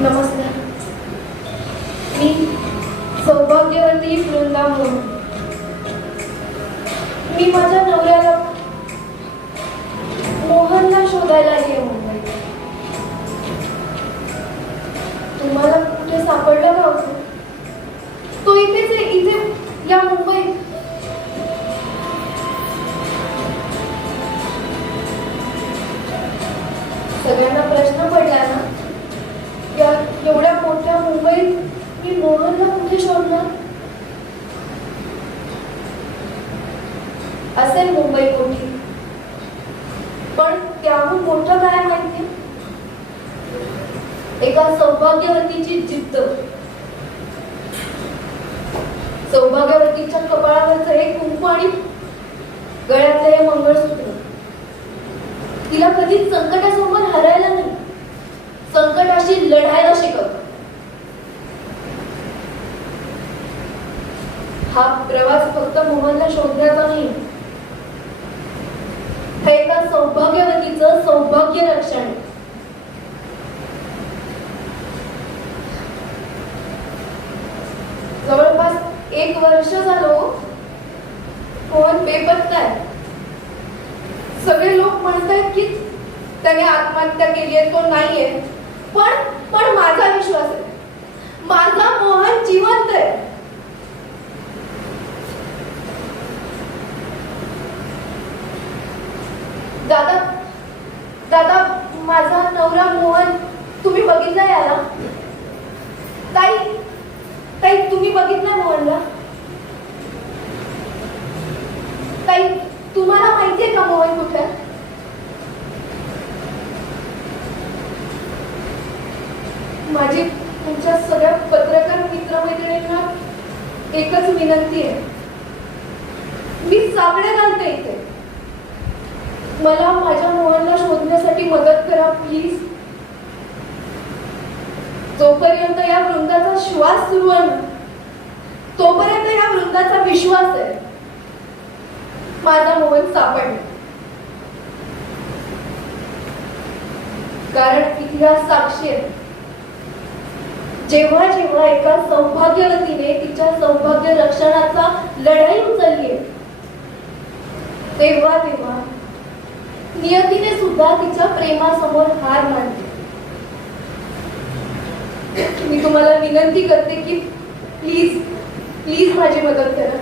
नमस्कार. मी सौभाग्यवती वृंदा मोहन. मी माझ्या नवऱ्याला मोहनला शोधायला आहे मुंबईत. तुम्हाला कुठे सापडलं का होतं? तो इथेच आहे, इथे या मुंबईत. सगळ्यांना प्रश्न पडला ना, या एवढ्या मोठ्या मुंबईत मी मोहनला कुठे शोधणार? असेल मुंबई मोठी, पण त्याहून मोठं काय माहिती? एका सौभाग्यवतीची जिद्द. सौभाग्यवतीच्या कपाळावरचं एक कुंकू आणि गळ्यातलं हे मंगळसूत्र तिला कधीच संकटासमोर हरायला नाही, संकटाशी लढायला शिकवत. हा प्रवास फक्त मोहनला शोधण्याचा नाही, हे एका सौभाग्यवतीचं सौभाग्य रक्षण आहे. जवळपास 1 वर्ष झालं मोहन बेपत्ता आहे. सगळे लोक म्हणतात की त्याने आत्महत्या केली आहे, तो नाहीये. पण माझा विश्वास आहे, माझा मोहन जिवंत आहे. दादा दादा माझा नवरा मोहन तुम्ही बघितला याला? ताई ताई तुम्ही बघितला मोहनला? ताई तुम्हाला माहितीये का मोहन कुठे? माझी तुमच्या सगळ्या पत्रकार मित्रमैत्रिणींना एकच विनंती आहे, मी सापडे घालते इथे. मला माझ्या मोहनला शोधण्यासाठी मदत करा प्लीज. जोपर्यंत या वृंदाचा श्वास सुरू आहे तोपर्यंत या वृंदाचा विश्वास आहे माझा मोहन सापडला. कारण इतिहास साक्षी आहे, जेव्हा जेव्हा एका सौभाग्यवतीने तिच्या सौभाग्य रक्षणाचा लढाई उचलली तेव्हा तेव्हा नियतीने सुद्धा तिच्या प्रेमासमोर हार मानली. मी तुम्हाला विनंती करते की प्लीज प्लीज माझी मदत करा.